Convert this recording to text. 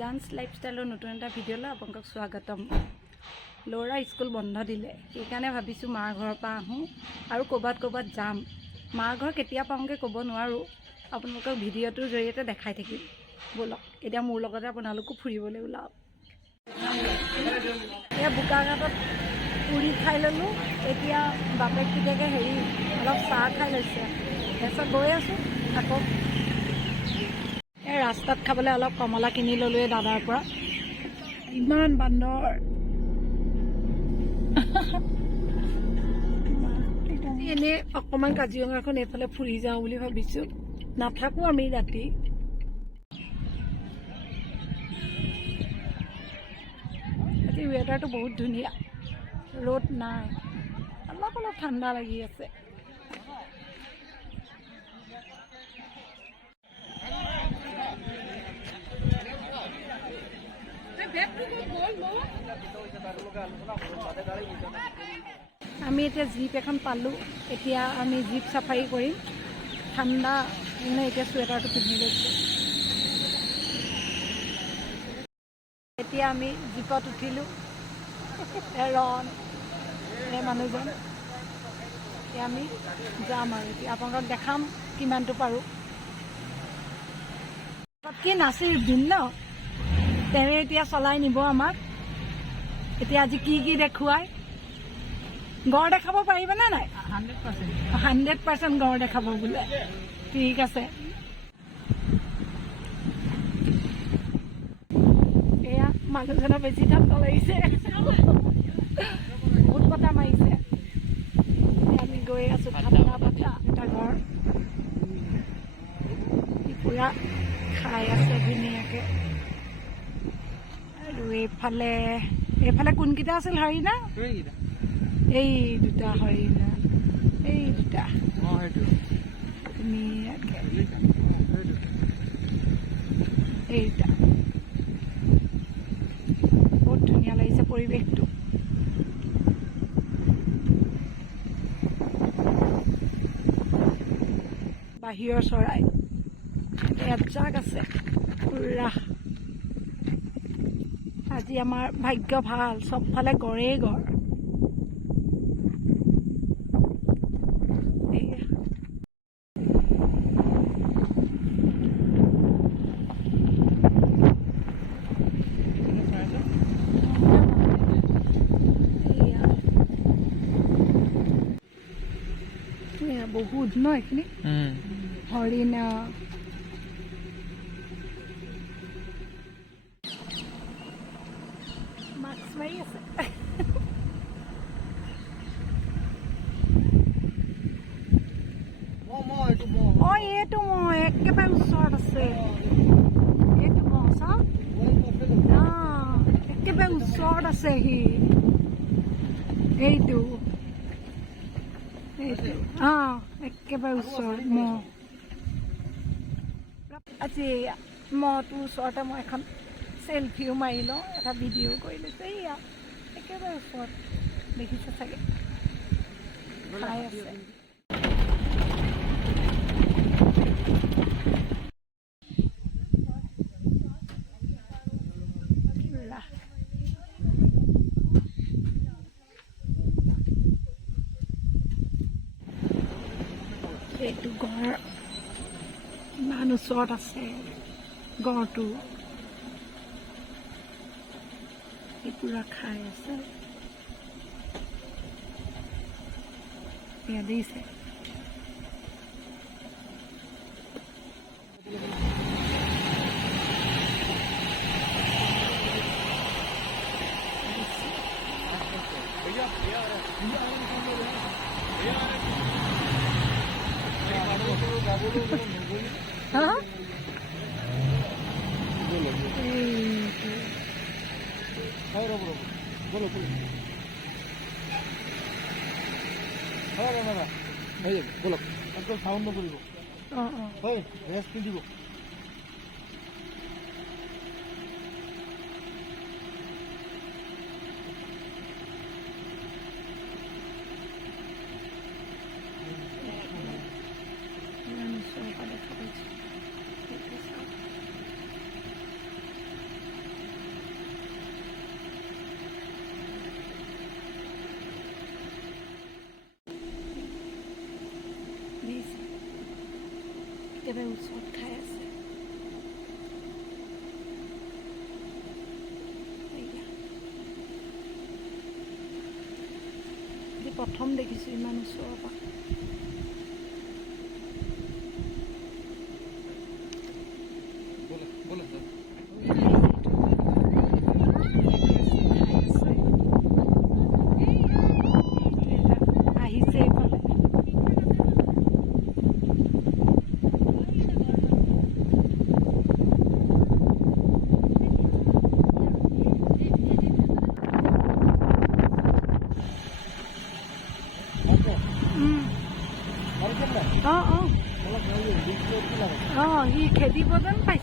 Jahns লাইফষ্টাইলৰ নতুন এটা ভিডিঅ'লৈ আপোনাক স্বাগতম। ল'ৰা স্কুল বন্ধ দিলে, সেইকাৰণে ভাবিছোঁ মাৰ ঘৰৰ পৰা আহোঁ আৰু ক'ৰবাত যাম। মাৰ ঘৰ কেতিয়া পাওঁগৈ ক'ব নোৱাৰোঁ, আপোনালোকক ভিডিঅ'টোৰ জৰিয়তে দেখাই থাকিম। ব'লক এতিয়া মোৰ লগতে আপোনালোকো ফুৰিবলৈ ওলাওক। এতিয়া বোকাঘাটত পুৰি খাই ল'লোঁ, এতিয়া বাপেক পিতেকে অলপ চাহ খাই লৈছে। তাৰপিছত গৈ আছোঁ আকৌ। এই ৰাস্তাত খাবলৈ অলপ কমলা কিনি ল'লোঁ এই দাদাৰ পৰা। ইমান বান্দৰ। এনেই অকণমান কাজিৰঙাখন এইফালে ফুৰি যাওঁ বুলি ভাবিছোঁ, নাথাকোঁ আমি ৰাতি। আজি ৱেডাৰটো বহুত ধুনীয়া, ৰ'দ নাই, অলপ ঠাণ্ডা লাগি আছে। আমি এতিয়া জীপ এখন পালোঁ, এতিয়া আমি জীপ চাফাৰী কৰিম। ঠাণ্ডা মানে এতিয়া চুৱেটাৰটো পিন্ধি লৈছোঁ। এতিয়া আমি জীপত উঠিলোঁ, ৰন এই মানুহজন। এতিয়া আমি যাম আৰু এতিয়া আপোনালোকক দেখাম কিমানটো পাৰোঁ। কি নাচিৰ দিন ন, তেৱে এতিয়া চলাই নিব আমাক। এতিয়া আজি কি দেখুৱায়, গড় দেখাব পাৰিবনে নাই? 100% গড় দেখাব বোলে। ঠিক আছে। এয়া মানুহজনৰ বেছি ঠাণ্ডা লাগিছে, বহুত বতাহ মাৰিছে। আমি গৈ আছোঁ ঠাণ্ডা বতাহ এটা ঘৰ পুৰা খাই আছে ধুনীয়াকৈ। আৰু এইফালে কোনকেইটা আছিল হৰিণা? এই দুটা হৰিণা, এই দুটা ধুনীয়াকৈ, এইটা বহুত ধুনীয়া লাগিছে পৰিৱেশটো। বাহিৰৰ চৰাই এজাক আছে পুৰা। আজি আমাৰ ভাগ্য ভাল, চবফালে গড়েই গড়। বহুত ন এইখিনি হৰিণা। মাস্ক মাৰি আছে। এইটো মই একেবাৰে ওচৰত আছে। এইটো মই চাওক, একেবাৰে ওচৰত আছে সি। এইটো একেবাৰে ওচৰত মহ। আজি মহটোৰ ওচৰতে মই এখন চেলফিও মাৰি লওঁ, এটা ভিডিঅ' কৰি লৈছোঁ। এইয়া একেবাৰে ওচৰত দেখিছে চাগে, খাই আছে। এইটো গড় ইমান ওচৰত আছে, গড়টো পুৰা খাই আছে। এয়া দিছে। বলক সাউন্ড কৰিব, ৰেষ্ট নিদিব। একেবাৰে ওচৰত খাই আছে। প্ৰথম দেখিছোঁ ইমান ওচৰৰ পৰা। আহিছে এইফালে। সি খেদিব যেন পাইছে।